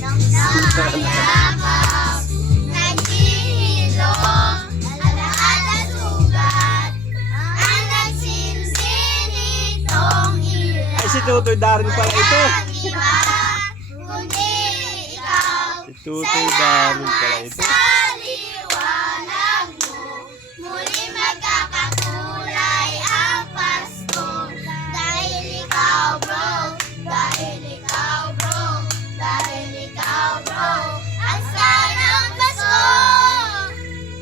Nangangayakap, naghihilom, alaala sugat, ang nagsilbi nitong ilaw. Ay, si Tutoy Daryl pala ito. Walang iba, kundi ikaw. Si Tutoy Daryl pala ito. Sa liwanag mo, muli magkakakulay ang Pasko. Dahil ikaw bro, dahil ikaw bro, dahil ikaw bro, ang sanang Pasko.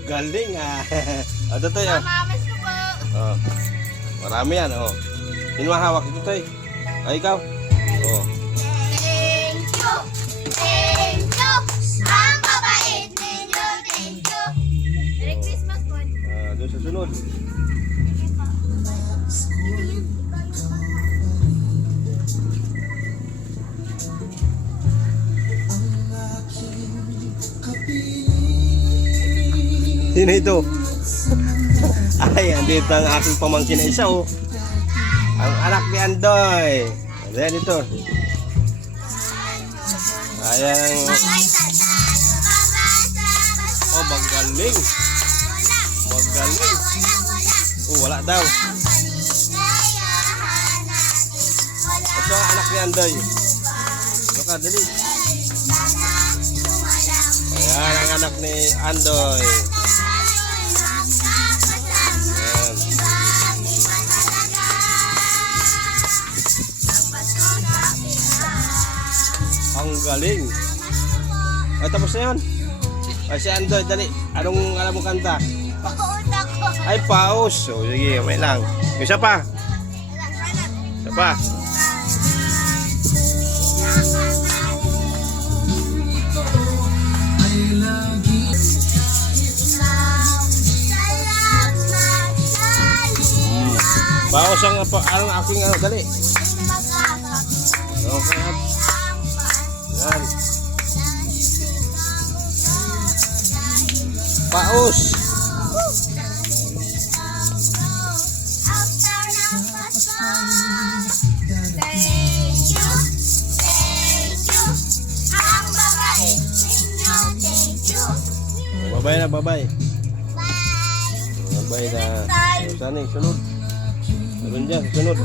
Galing ah. O, Tutoy ah. Mamamas ko po. Oh. Marami yan oh. Sino mahawak ito, Toy? Ay, ikaw? Oh. Thank you, thank you, ang babait ninyo, thank you. Merry Christmas po. Doon sa sunod. Sino ito? Ay, andito ang aking pamangkin na isa oh. Ang anak ni Andoy. Ayan ito. Ayan. Oh, magaling. Magaling. Oh, wala daw. Ito ang anak ni Andoy. Ito ka, dali. Ayan ang anak ni Andoy. Ayan. Ang galing. Ay, tapos na yun. Ay, si Andoy, dali. Anong alam mo kanta? Pauna ko. Ay, paus. So, sige, may lang. Isa pa. Isa pa. Paus ang aking dali. Okay. Yan. Paus. Babay na, babay. Babay na. Saan yung sunod? Meron dyan, sunod.